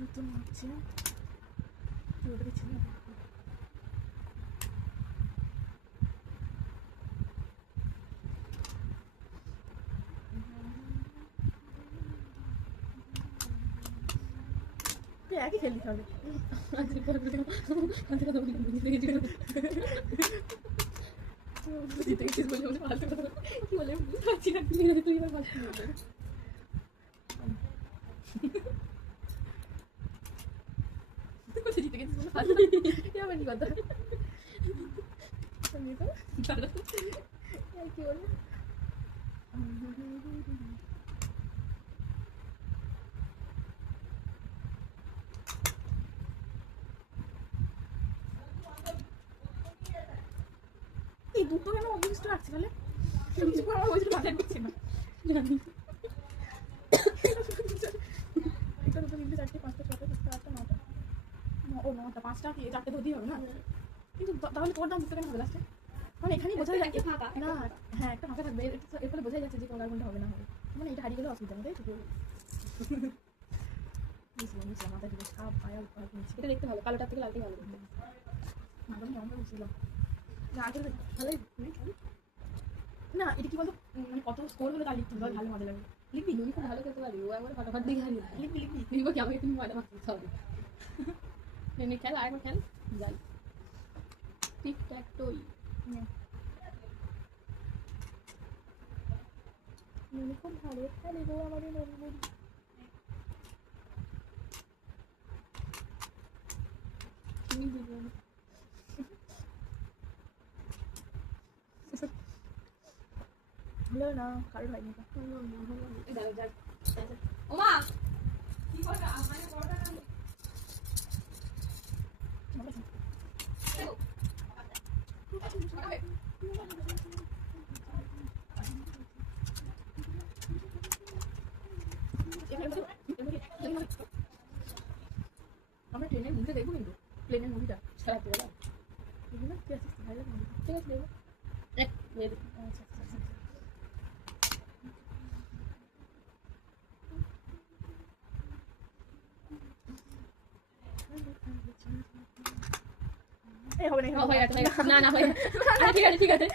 নতুন হচ্ছে ওটা দিচ্ছি না। একই খেল দিতে হবে। জিতে গেছিস বলে বলে ফালতু কথা কি বলে বুঝতে পারছি না। তুই এবার ফালতু বলবে জিতে গেছিস বলে ফালতু এবার কি কথা কি বলবো। এই দুটো কেন অভ্যস্ত রাখছি বলে আমার ওই মাথায় ঢুকছে না জানি। একটা দুটো তিনটে চারটে পাঁচটা ছটা সাতটা আটটা নটা ও নটা পাঁচটা কি চারটে ধরতেই হবে না কিন্তু তাহলে তোর দাম দুটো কেন হবে লাস্টে মানে এখানেই বোঝা যায় না। হ্যাঁ একটা ফাঁকা থাকবে এর ফলে বোঝাই যাচ্ছে যে কোন আর কোনটা হবে না হবে মানে এটা হারিয়ে গেলে অসুবিধা নেই তাই তো। বুঝলাম মাথায় ঢুকে সাপ পায়া এটা দেখতে ভালো কালোটার থেকে লালটাই ভালো দেখতে মাথায় আমরা বুঝলাম না আসলে ভালোই না এটা কি বলতো মানে কত স্কোর হলে তার লিখতে হবে ভালো মজা লাগে। লিখবি তুমি খুব ভালো করতে পারি ও একবার ফটাফট দেখে হারিয়ে লিখবি লিখবি কি আমাকে তুমি মজা মারতে হবে নেনে খেল আরেকবার খেল যাই টিক ট্যাক টোই খুব ভালো খেলে গো আমাদের নন্দুরি হলো না কারোর হয়নি ওমা কি করবে আমাকে বড়টা না আমরা ট্রেনের মুভিটা দেখবো কিন্তু প্লেনের মুভিটা সারাতে বেলা ঠিক আছে ঠিক আছে হবে না হয়ে গেছে না না হয়ে ঠিক আছে ঠিক আছে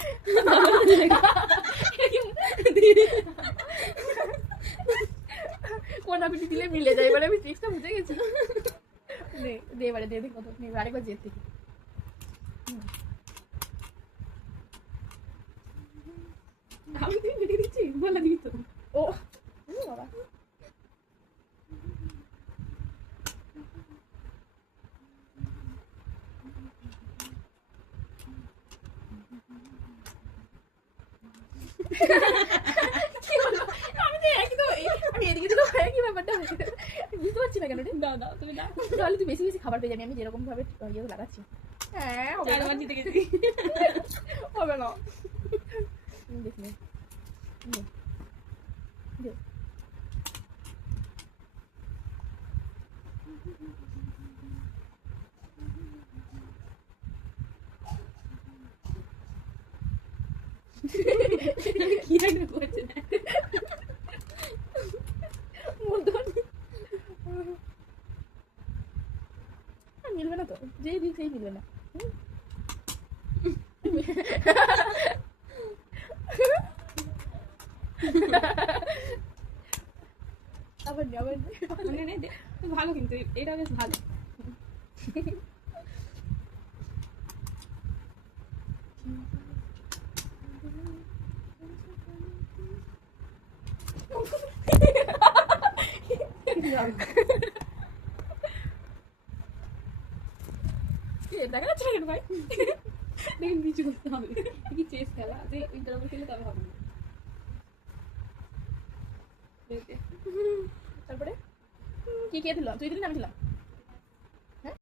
কোন আপনি দিলে মিলে যায় এবারে আমি ট্রিক্সটা বুঝে গেছি দে দে এবারে দে দে কত নেবে আরেকবার জেদ থেকে আমি তুই মিলে দিচ্ছি বলে দিই তো ও বাবা আমি এদিকে তো কি ব্যাপারটা বুঝতে পারছি না কেন না তুমি না তাহলে তুই বেশি বেশি খাবার পেয়ে যাবি আমি যেরকম ভাবে ইয়ে লাগাচ্ছি হ্যাঁ জিতে গেছি হবে না দেখি কি একটা করছে মিলবে না তো যেই দিক সেই মিলবে না আবার ভালো কিন্তু এটা বেশ ভালো দেখা যাচ্ছে না ভাই দেখুন কিছু করতে হবে কি চেস খেলা যে ইন্টারভিউ খেলে তবে হবে তারপরে কি কে দিল তুই দিলি না আমি দিলাম